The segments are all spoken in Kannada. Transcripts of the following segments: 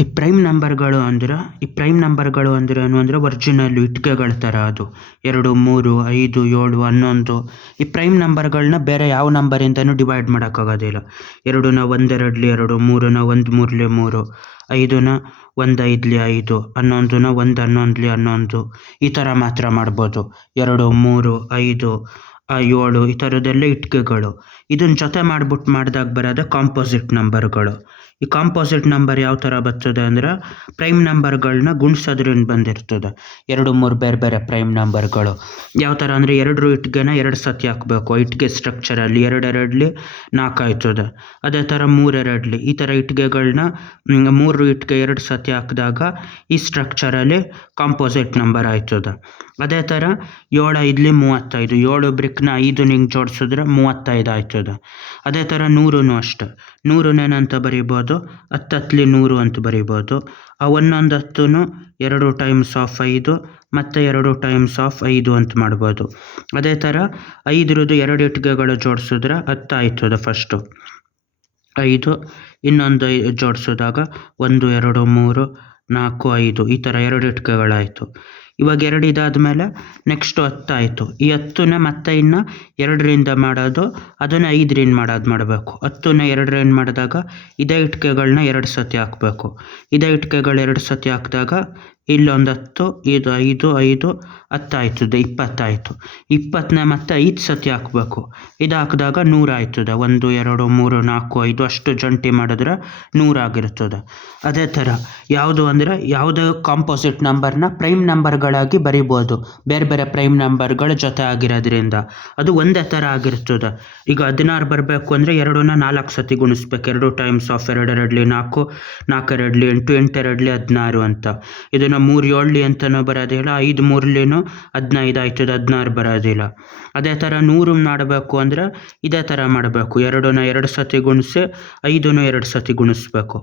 ಈ ಪ್ರೈಮ್ ನಂಬರ್ಗಳು ಅಂದ್ರೆ ಏನು ಅಂದರೆ ಒರಿಜಿನಲ್ ಇಟ್ಕೆಗಳ ಥರ ಅದು 2, 3, 5, 7, 11. ಈ ಪ್ರೈಮ್ ನಂಬರ್ಗಳನ್ನ ಬೇರೆ ಯಾವ ನಂಬರಿಂದನೂ ಡಿವೈಡ್ ಮಾಡೋಕ್ಕಾಗೋದಿಲ್ಲ. 2ನ 1 2ಲಿ 2, 3ನ 1 3ಲಿ 3, 5ನ 1 5ಲಿ 5, 11ನ 1 11ಲಿ 11, ಈ ಥರ ಮಾತ್ರ ಮಾಡ್ಬೋದು. 2, 3, 5, 7 ಈ ಥರದ್ದೆಲ್ಲ ಇಟ್ಕೆಗಳು. ಇದನ್ನ ಜೊತೆ ಮಾಡಿದಾಗ ಬರೋದೇ ಕಾಂಪೋಸಿಟ್ ನಂಬರ್ಗಳು. ಈ ಕಾಂಪೋಸಿಟ್ ನಂಬರ್ ಯಾವ ಥರ ಬರ್ತದೆ ಅಂದರೆ ಪ್ರೈಮ್ ನಂಬರ್ಗಳನ್ನ ಗುಣಿಸೋದ್ರಿಂದ ಬಂದಿರ್ತದೆ. 2, 3 ಬೇರೆ ಬೇರೆ ಪ್ರೈಮ್ ನಂಬರ್ಗಳು ಯಾವ ಥರ ಅಂದರೆ 2 ಇಟ್ಗೆನ 2 ಸತಿ ಹಾಕಬೇಕು. ಇಟ್ಗೆ ಸ್ಟ್ರಕ್ಚರಲ್ಲಿ 2 2ಲಿ 4 ಆಯ್ತದೆ. ಅದೇ ಥರ 3 2ಲಿ ಈ ಥರ ಇಟ್ಗೆಗಳನ್ನ 3 ಇಟ್ಗೆ 2 ಸತಿ ಹಾಕಿದಾಗ ಈ ಸ್ಟ್ರಕ್ಚರಲ್ಲಿ ಕಾಂಪೋಸಿಟ್ ನಂಬರ್ ಆಯ್ತದೆ. ಅದೇ ಥರ 7 5ಲಿ 35, 7 ಬ್ರಿಕ್ನ 5 ಹಿಂಗೆ ಜೋಡಿಸಿದ್ರೆ 35 ಆಯ್ತದೆ. ಅದೇ ಥರ 100ನೂ ಅಷ್ಟೆ. 100ನೇನಂತ ಬರಿಬೋದು, 10 10ಲಿ 100 ಅಂತ ಬರಿಬೋದು. ಆ 11 10ನು 2 ಟೈಮ್ಸ್ ಆಫ್ 5 ಮತ್ತು 2 ಟೈಮ್ಸ್ ಆಫ್ 5 ಅಂತ ಮಾಡ್ಬೋದು. ಅದೇ ಥರ 5ರದ್ದು 2 ಇಟ್ಗೆಗಳು ಜೋಡಿಸಿದ್ರೆ 10 ಆಯ್ತದೆ. ಫಸ್ಟು 5 ಇನ್ನೊಂದು ಜೋಡಿಸಿದಾಗ 1 2 3 4 5 ಈ ಥರ 2 ಇಟ್ಕೆಗಳಾಯಿತು. ಇವಾಗ 2 ಇದಾದಮೇಲೆ ನೆಕ್ಸ್ಟು 10 ಆಯಿತು. ಈ 10ನ ಮತ್ತೆ ಇನ್ನು 2ರಿಂದ ಮಾಡೋದು, ಅದನ್ನು 5ರಿಂದ ಮಾಡಬೇಕು. 10ನ 2ರಿಂದ ಮಾಡಿದಾಗ ಇದೇ ಇಟ್ಕೆಗಳನ್ನ 2 ಸತಿ ಹಾಕಬೇಕು. ಇದೇ ಇಟ್ಕೆಗಳು 2 ಸತಿ ಹಾಕಿದಾಗ ಇಲ್ಲೊಂದು 10, ಇದು 5 5 10 ಆಯ್ತದೆ, 20 ಆಯಿತು. 20ನ ಮತ್ತೆ 5 ಸತಿ ಹಾಕಬೇಕು. ಇದು ಹಾಕಿದಾಗ 100 ಆಯ್ತದೆ. 1 2 3 4 5 ಅಷ್ಟು ಜಂಟಿ ಮಾಡಿದ್ರೆ 100 ಆಗಿರ್ತದೆ. ಅದೇ ಥರ ಯಾವುದು ಅಂದರೆ ಯಾವುದೇ ಕಾಂಪೋಸಿಟ್ ನಂಬರ್ನ ಪ್ರೈಮ್ ನಂಬರ್ಗಳಾಗಿ ಬರಿಬೋದು, ಬೇರೆ ಬೇರೆ ಪ್ರೈಮ್ ನಂಬರ್ಗಳ ಜೊತೆ ಆಗಿರೋದ್ರಿಂದ. ಅದು ಒಂದೇ ಥರ ಆಗಿರ್ತದೆ. ಈಗ 16 ಬರಬೇಕು ಅಂದರೆ 2ನ 4 ಸತಿ ಗುಣಿಸ್ಬೇಕು. 2 ಟೈಮ್ಸ್ ಆಫ್ 2 2ಲಿ 4, 4 2ಲಿ 8, 8 2ಲಿ 16 ಅಂತ. ಇದನ್ನು 3 7ಲಿ ಅಂತಲೂ ಬರೋದಿಲ್ಲ, 5 3ಲಿನೂ 15 ಆಯ್ತದೆ, 16 ಬರೋದಿಲ್ಲ. ಅದೇ ಥರ 100 ಮಾಡಬೇಕು ಅಂದರೆ ಇದೇ ಥರ ಮಾಡಬೇಕು. 2ನ 2 ಸತಿ ಗುಣಿಸಿ 5ನು 2 ಸತಿ ಗುಣಿಸ್ಬೇಕು.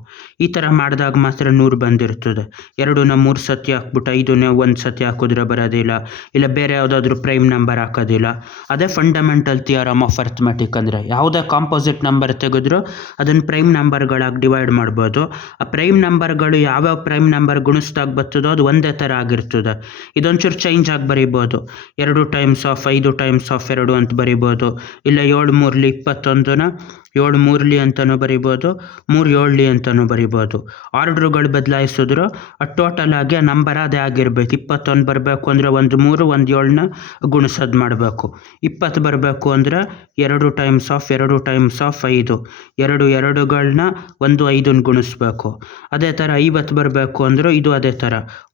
ಈ ಥರ ಮಾಡಿದಾಗ ಮಾತ್ರ 100 ಬಂದಿರ್ತದೆ. 2ನ 3 ಸತಿ ಹಾಕ್ಬಿಟ್ಟು 5ನೇ 1 ಸತಿ ಹಾಕಿದ್ರೆ ಬರೋದಿಲ್ಲ, ಇಲ್ಲ ಬೇರೆ ಯಾವುದಾದ್ರೂ ಪ್ರೈಮ್ ನಂಬರ್ ಹಾಕೋದಿಲ್ಲ. ಅದೇ ಫಂಡಮೆಂಟಲ್ ಥಿಯರಮ್ ಆಫ್ ಅರ್ಥಮೆಟಿಕ್ ಅಂದರೆ ಯಾವುದೇ ಕಾಂಪೋಸಿಟ್ ನಂಬರ್ ತೆಗೆದ್ರೂ ಅದನ್ನು ಪ್ರೈಮ್ ನಂಬರ್ಗಳಾಗಿ ಡಿವೈಡ್ ಮಾಡ್ಬೋದು. ಆ ಪ್ರೈಮ್ ನಂಬರ್ಗಳು ಯಾವ್ಯಾವ ಪ್ರೈಮ್ ನಂಬರ್ ಗುಣಿಸ್ದಾಗ ಬರ್ತದೋ ಅದು ಒಂದೇ ಥರ ಆಗಿರ್ತದೆ. ಇದೊಂಚೂರು ಚೇಂಜ್ ಆಗಿ ಬರಿಬೋದು. 2 ಟೈಮ್ಸ್ ಆಫ್ 5 ಟೈಮ್ಸ್ ಆಫ್ 2 ಅಂತ ಬರಿಬೋದು. ಇಲ್ಲ 7 3ಲಿ 21ನ 7 3ಲಿ ಅಂತಲೂ ಬರಿಬೋದು, 3 7ಲಿ ಅಂತಲೂ ಬರಿಬೋದು. ಆರ್ಡ್ರುಗಳು ಬದಲಾಯಿಸಿದ್ರು ಟೋಟಲ್ ಆಗಿ ಆ ನಂಬರ್ ಅದೇ ಆಗಿರಬೇಕು. 21 ಬರಬೇಕು ಅಂದರೆ 1 3 1 7ನ ಗುಣಿಸೋದು ಮಾಡಬೇಕು. 20 ಬರಬೇಕು ಅಂದರೆ 2 ಟೈಮ್ಸ್ ಆಫ್ 2 ಟೈಮ್ಸ್ ಆಫ್ 5, 2 2ಗಳನ್ನ 1 5ನ ಗುಣಿಸ್ಬೇಕು. ಅದೇ ಥರ 50 ಬರಬೇಕು ಅಂದರೂ ಇದು ಅದೇ ಥರ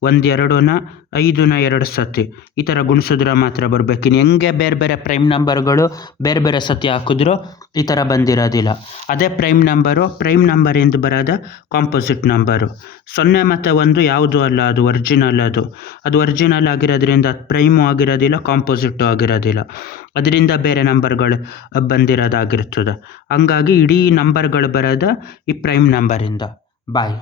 1 2ನ 5ನ 2 ಸತಿ ಈ ಥರ ಗುಣಿಸಿದ್ರೆ ಮಾತ್ರ ಬರಬೇಕು. ಇನ್ನು ಹೆಂಗೆ ಬೇರೆ ಬೇರೆ ಪ್ರೈಮ್ ನಂಬರ್ಗಳು ಬೇರೆ ಬೇರೆ ಸತಿ ಹಾಕಿದ್ರು ಈ ಥರ ಬಂದಿರೋದಿಲ್ಲ. ಅದೇ ಪ್ರೈಮ್ ನಂಬರಿಂದ ಬರೋದ ಕಾಂಪೋಸಿಟ್ ನಂಬರು. 0 ಮತ್ತು 1 ಯಾವುದು ಅಲ್ಲ, ಅದು ಒರಿಜಿನಲ್. ಅದು ಒರಿಜಿನಲ್ ಆಗಿರೋದ್ರಿಂದ ಅದು ಪ್ರೈಮು ಆಗಿರೋದಿಲ್ಲ, ಕಾಂಪೋಸಿಟ್ಟು ಆಗಿರೋದಿಲ್ಲ. ಅದರಿಂದ ಬೇರೆ ನಂಬರ್ಗಳು ಬಂದಿರೋದಾಗಿರ್ತದೆ. ಹಂಗಾಗಿ ಇಡೀ ನಂಬರ್ಗಳು ಬರೋದು ಈ ಪ್ರೈಮ್ ನಂಬರಿಂದ. ಬಾಯ್.